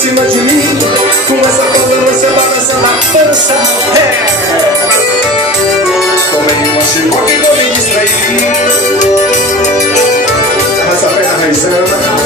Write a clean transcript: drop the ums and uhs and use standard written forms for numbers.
cima de mim. Com essa forma você balança na pança. Tomei uma chicote e vou me distrair. Essa perna raizana